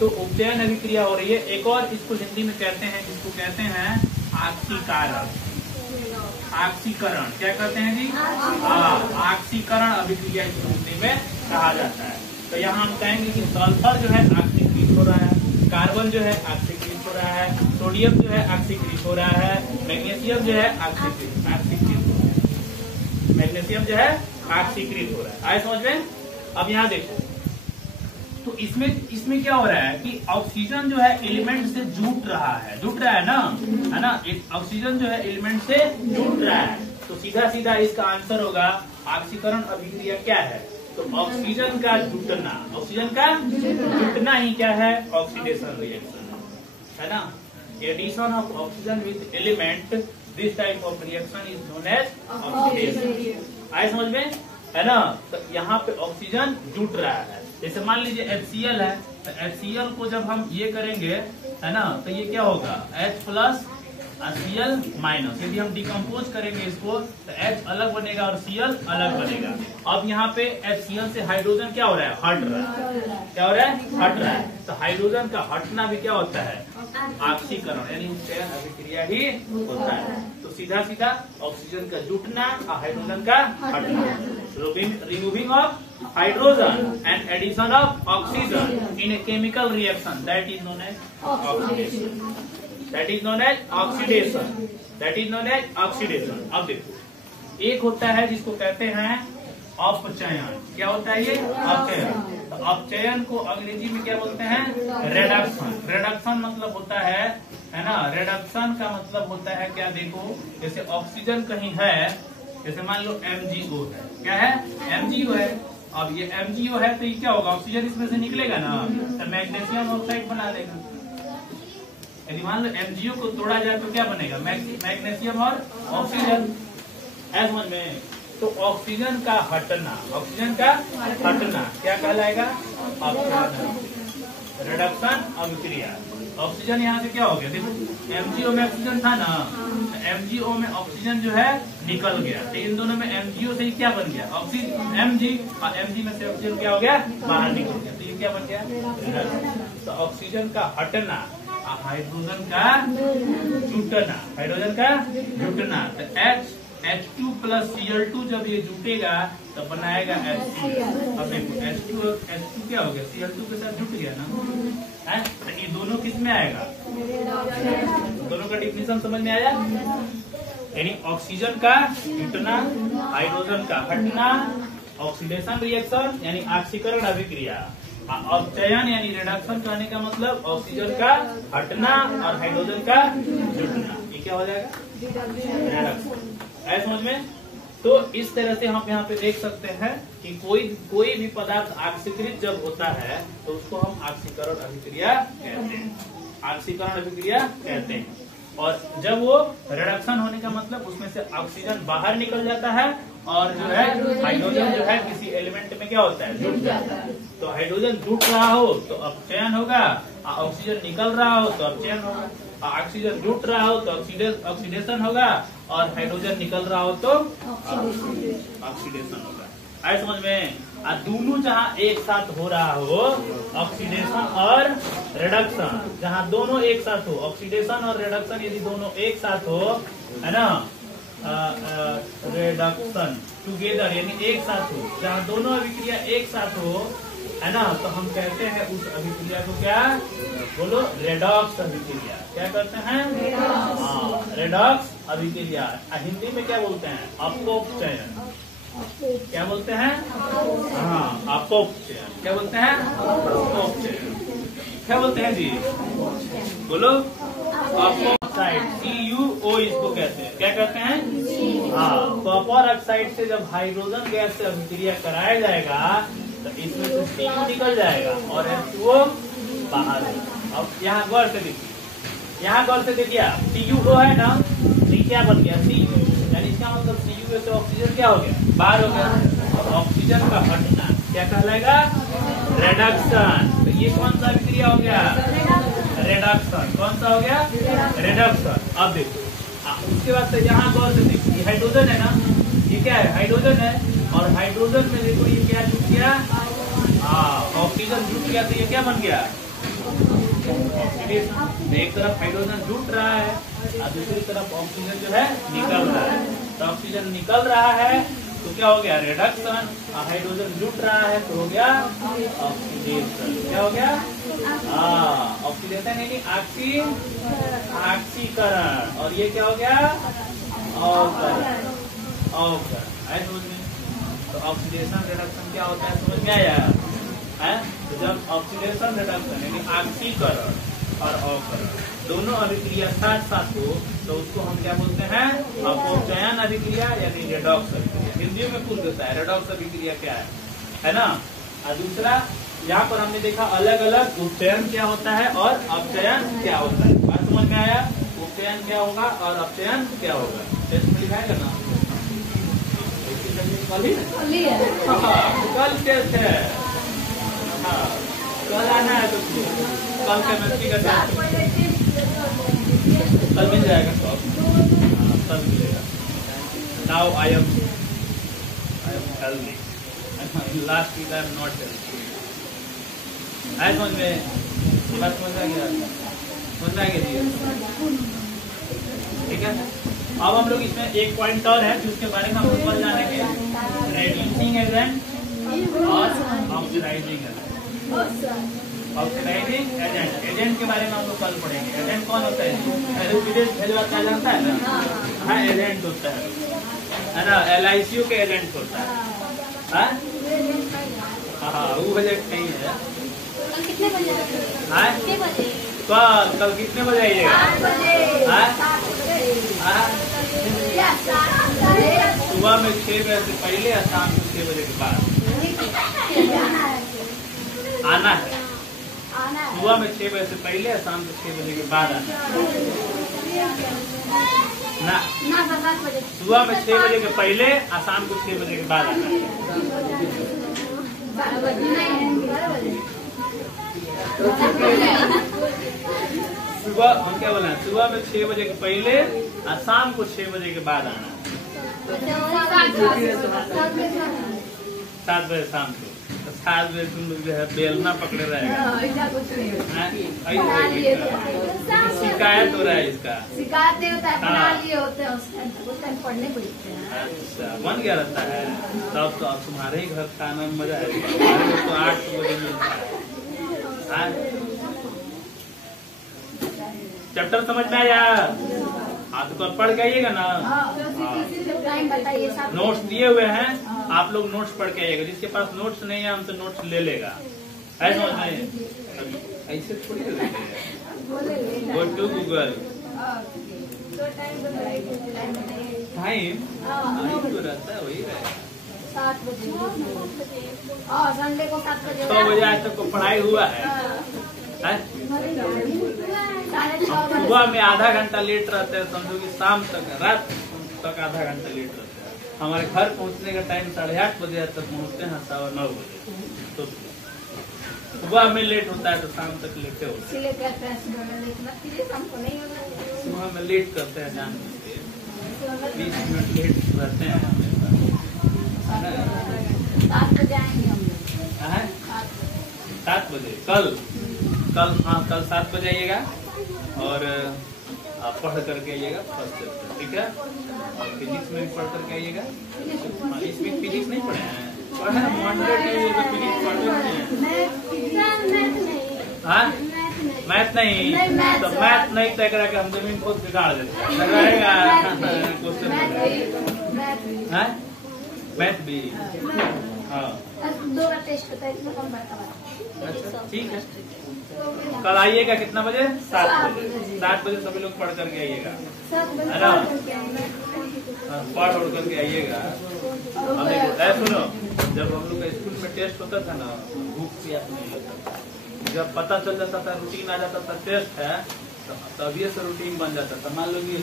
तो उपचयन अभिक्रिया हो रही है। एक और इसको हिंदी में कहते हैं, जिसको कहते हैं आक्सीकरण। आक्सीकरण क्या कहते हैं जी, आक्सीकरण अभिक्रिया इसको हिंदी में कहा जाता है। तो यहाँ हम कहेंगे कि सल्फर जो है ऑक्सीकृत हो रहा है, कार्बन जो है ऑक्सीकृत हो रहा है, सोडियम जो है ऑक्सीकृत हो रहा है, मैग्नीशियम जो है ऑक्सीकृत हो रहा है, मैग्नीशियम जो है ऑक्सीकृत हो रहा है। आए समझ में। अब यहाँ देखो, तो इसमें क्या हो रहा है कि ऑक्सीजन जो है एलिमेंट से जुट रहा है ना, है ना, ऑक्सीजन जो है एलिमेंट से जुट रहा है। तो सीधा सीधा इसका आंसर होगा ऑक्सीकरण अभिक्रिया क्या है, तो ऑक्सीजन का जुटना, ऑक्सीजन का जुटना ही क्या है, ऑक्सीडेशन रिएक्शन है ना। Addition of oxygen with element, this type of reaction is known as oxidation. आए समझ में, है ना। तो यहाँ पे ऑक्सीजन जुट रहा है। जैसे मान लीजिए HCl है, तो HCl को जब हम ये करेंगे है ना, तो ये क्या होगा, H प्लस Cl माइनस। यदि हम डिकम्पोज करेंगे इसको तो H अलग बनेगा और Cl अलग बनेगा। अब यहाँ पे HCl से हाइड्रोजन क्या हो रहा है, हट रहा है। क्या हो रहा है, हट रहा है। तो हाइड्रोजन का हटना भी क्या होता है, ऑक्सीकरण, यानी उपचयन अभिक्रिया ही होता है। तो सीधा सीधा ऑक्सीजन का जुटना और हाइड्रोजन का हटना, removing of hydrogen and addition of oxygen in a chemical reaction, that is known as oxidation, that is known as oxidation, that is known as oxidation। अब देखो, एक होता है जिसको कहते हैं अपचयन। क्या होता है ये, अपचयन। तो अपचयन को अंग्रेजी में क्या बोलते हैं, रिडक्शन। रिडक्शन मतलब होता है ना, रिडक्शन का मतलब होता है क्या, देखो जैसे ऑक्सीजन कहीं है, जैसे मान लो MgO है, क्या है, MgO है। अब ये MgO है तो ये क्या होगा, ऑक्सीजन इसमें से निकलेगा ना, तो मैग्नीशियम ऑक्साइड बना देगा। यदि मान लो MgO को तोड़ा जाए तो क्या बनेगा, मैग्नीशियम और ऑक्सीजन। समझ में। तो ऑक्सीजन का हटना, ऑक्सीजन का हटना क्या कहलाएगा, रिडक्शन अभिक्रिया। ऑक्सीजन यहाँ से क्या हो गया, देखो MgO में ऑक्सीजन था ना, MgO में ऑक्सीजन जो है निकल गया, तो इन दोनों में MgO से क्या बन गया, ऑक्सीजन Mg, और Mg में से ऑक्सीजन क्या हो गया, बाहर निकल गया, तो ये क्या बन गया, तो ऑक्सीजन का हटना, हाइड्रोजन का जुटना, हाइड्रोजन का जुटना। तो H2 प्लस Cl2 जब ये जुटेगा तो बनाएगा HCl। अब देखो H2 क्या हो गया, Cl2 के साथ जुट गया ना, है, तो ये दोनों किस में आएगा, दोनों का डिफिनेशन समझ में आया। यानी ऑक्सीजन का जुटना, हाइड्रोजन का हटना, ऑक्सीडेशन रिएक्शन यानी ऑक्सीकरण अभिक्रिया। अपचयन यानी रिडक्शन कहने का मतलब ऑक्सीजन का हटना और हाइड्रोजन का जुटना। ये क्या हो जाएगा? रिडक्शन। है समझ में? तो इस तरह से हम यहाँ पे देख सकते हैं कि कोई भी पदार्थ ऑक्सीकृत जब होता है तो उसको हम ऑक्सीकरण अभिक्रिया कहते हैं। ऑक्सीकरण अभिक्रिया कहते हैं। और जब वो रिडक्शन होने का मतलब उसमें से ऑक्सीजन बाहर निकल जाता है और जो है हाइड्रोजन जो है किसी एलिमेंट में क्या होता है? जुट जाता है। तो हाइड्रोजन जुट रहा हो तो अपचयन होगा, ऑक्सीजन निकल रहा हो तो अपचयन होगा। ऑक्सीजन जुट रहा हो तो ऑक्सीडेशन होगा और हाइड्रोजन निकल रहा हो तो ऑक्सीडेशन होगा। आए समझ में? दोनों जहाँ एक साथ हो रहा हो, ऑक्सीडेशन और रिडक्शन, जहाँ दोनों एक साथ हो, ऑक्सीडेशन और रिडक्शन यदि दोनों एक साथ हो, है ना, रिडक्शन टुगेदर यानी एक साथ हो, जहाँ दोनों अभिक्रिया एक साथ हो, है ना, तो हम कहते हैं उस अभिक्रिया को क्या? बोलो, रेडॉक्स अभिक्रिया। क्या कहते हैं? रेडॉक्स अभिक्रिया। हिंदी में क्या बोलते हैं? अपचयन। क्या बोलते हैं? अपचयन। क्या बोलते हैं? अपचयन। क्या बोलते हैं जी? बोलो, ऑक्साइड, CuO इसको कहते हैं। क्या कहते हैं? कॉपर ऑक्साइड से जब हाइड्रोजन गैस से अभिक्रिया कराया जाएगा तो इसमें से Cu निकल जाएगा और H2O बाहर होगा। अब यहाँ गौर से देखिए, यहाँ गौर से देखिए, CuO है ना, ये क्या बन गया? Cu, यानी इसका मतलब Cu से ऑक्सीजन क्या हो गया? बाहर हो गया। ऑक्सीजन का हटना क्या कहलाएगा? रिडक्शन। तो ये कौन सा अभिक्रिया हो गया? रिडक्शन। कौन सा हो गया? रिडक्शन। अब देखो, उसके बाद से यहाँ गौर से देखिए, ये हाइड्रोजन है ना, ये क्या है? हाइड्रोजन है और हाइड्रोजन में देखो ये क्या जुट गया? ऑक्सीजन जुट गया तो ये क्या बन गया? ऑक्सीडेशन। एक तरफ हाइड्रोजन जुट रहा है और दूसरी तरफ ऑक्सीजन जो है निकल रहा है। तो ऑक्सीजन निकल रहा है तो क्या हो गया? रिडक्शन। हाइड्रोजन जुट रहा है तो हो गया ऑक्सीडेशन। क्या हो गया? ऑक्सीडेशन यानी ऑक्सीकरण। और ये क्या हो गया? अवकरण। समझ में? तो ऑक्सीडेशन रिडक्शन क्या होता है? समझ में आया है? तो जब ऑक्सीडेशन रिडक्शन यानी ऑक्सीकरण और अवकरण दोनों अभिक्रिया साथ साथ हो तो उसको हम क्या बोलते हैं? अपचयन अभिक्रिया यानी रेडॉक्स अभिक्रिया। हिंदी में पूछ देता है रेडॉक्स अभिक्रिया क्या है ना। और दूसरा, यहाँ पर हमने देखा अलग अलग उपचयन क्या होता है और अपचयन क्या होता है। बात समझ में आया? उपचयन क्या होगा और अपचयन क्या होगा? टेस्ट में लिखा है करना। कल टेस्ट है। कल आना है तुमको। कल केमिस्ट्री का टेस्ट कल मिल जाएगा। कल मिलेगा। Now I am healthy. Last week I am not healthy. आए समझ में? बात समझ आ गया? समझ आ गया जी? ठीक है। अब हम लोग इसमें एक पॉइंट और है जिसके बारे में हम लोग कल जानेंगे, रेड्यूसिंग एजेंट और oxidising agent. Oxidising agent, agent के बारे में हम लोग कल पढ़ेंगे। एजेंट कौन होता है? विदेश भेजवाता जानता है ना? हाँ, एजेंट होता है ना। LICU के एजेंट होता है। हाँ, वो एजेंट नहीं है। कल कितने बजे? कल कितने बजे आइएगा? सुबह में 6 बजे से पहले और शाम को 6 बजे के बाद आना है। सुबह में 6 बजे से पहले और शाम को 6 बजे के बाद आना ना। सुबह में 6 बजे के पहले और शाम को 6 बजे के बाद आना है। सुबह हम क्या बोला? सुबह में 6 बजे के पहले और शाम को 6 बजे के बाद आना। 7 बजे शाम को। 7 बजे तुम लोग जो है बेलना पकड़े रहेगा। शिकायत हो रहा है इसका। शिकायत नहीं होता है, बना लिए होते हैं उस टाइम पढ़ने को लिखते हैं। अच्छा, बन गया रहता है। तब तो अब तुम्हारे ही घर खाना में मजा आएगा। हमारे को तो 8 बजे मिलता है। चैप्टर समझ में आया? हाँ तो कल पढ़ के आइएगा ना। टाइम बताइए सब। नोट्स दिए हुए हैं, आप लोग नोट्स पढ़ के आइएगा। जिसके पास नोट्स नहीं है हमसे नोट्स ले लेगा, ऐसा समझना है। ऐसे थोड़ी गो टू गूगल। टाइम तो रहता है वही रहेगा 7 बजे। हाँ संडे को 7 बजे। 6 बजे आज तक को पढ़ाई हुआ है। सुबह में आधा घंटा लेट रहते हैं, समझो कि शाम तक रात तक आधा घंटा लेट रहते हैं। हमारे घर पहुंचने का टाइम 8:30 बजे तक पहुंचते हैं, 9:15 बजे। तो सुबह में लेट होता है तो शाम तक लेटे होते हैं। सुबह में लेट करते हैं जान के, 20 मिनट लेट रहते हैं हमेशा। 7 बजे आएंगे हम लोग। 7 बजे कल हाँ कल 7 बजे आइएगा और आप पढ़ करके आइएगा फर्स्ट चैप्टर, ठीक है। और फिजिक्स में भी पढ़ करके आइएगा। इसमें फिजिक्स नहीं पढ़े हैं, पढ़े हैं फिजिक्स पढ़ते हाँ मैथ नहीं तो मैथ नहीं तय करा के हम जमीन खुद बिगाड़ देते रहेगा क्वेश्चन। मैथ भी हाँ अच्छा ठीक है। कल आइएगा कितना बजे? 7 बजे। 7 बजे सभी लोग पढ़ करके आइएगा, है ना। पढ़ उड़ करके आइएगा। सुनो, जब हम लोग का स्कूल में टेस्ट होता था ना, भूख प्यास नहीं लगता था। जब पता चल जाता था, रूटीन आ जाता था, टेस्ट है तो तभी से रूटीन बन जाता था। मान लो कि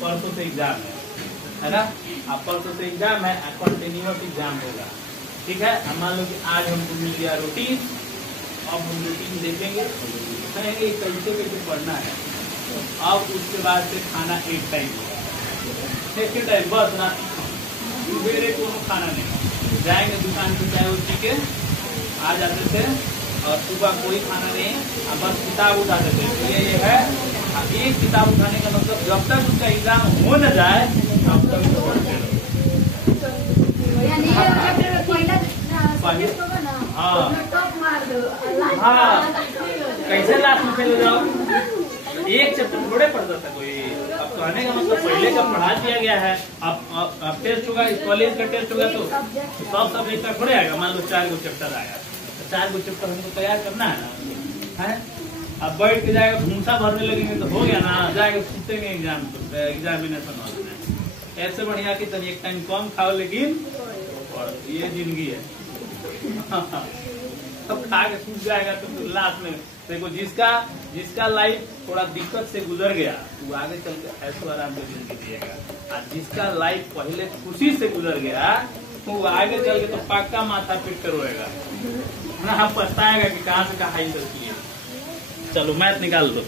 परसों से एग्जाम है ना, अब परसों से एग्जाम है, कंटिन्यूअस एग्जाम होगा, ठीक है। अब मान लो कि आज हमको मिल गया रूटीन, अब हम रूटीन देखेंगे, कहेंगे कैसे कैसे पढ़ना है। अब उसके बाद से खाना एक टाइम होगा, एक टाइम बस ना, सवेरे कोनो खाना नहीं। जाएंगे दुकान पे चाय पी के आ जाते थे और सुबह कोई खाना नहीं, बस किताब उठा देते थे। ये है एक किताब उठाने का मतलब जब तक उसका एग्जाम हो न जाए तब तक तो पढ़ते रहो। हाँ कैसे लास्ट में फेल हो जाओ? एक चैप्टर थोड़े पढ़ता था कोई। अब तो आने का मतलब पहले का पढ़ा दिया गया है। अब टेस्ट होगा, इस कॉलेज का टेस्ट होगा तो सब सब्जेक्ट का थोड़े आएगा। मान लो 4 गो चैप्टर आया तो 4 गो चैप्टर हमको तैयार करना है ना, है। अब बैठ के जाएगा भूसा भरने लगेंगे तो हो गया ना, जाएगा सुतेंगे एग्जामिनेशन हॉल में। ऐसे बढ़िया कि तब एक टाइम कम खाओ लेकिन ये जिंदगी है। अब खा के सूझ जाएगा तो लास्ट में देखो, जिसका लाइफ थोड़ा दिक्कत से गुजर गया वो आगे चल के ऐसे आराम से जिंदगी जिएगा। और जिसका लाइफ पहले खुशी से गुजर गया वो आगे चल के तो पक्का माथा पीट कर रोएगा ना, हम पछताएगा कि कहाँ से कहाँ ही गलती है। चलो मैथ निकाल दो।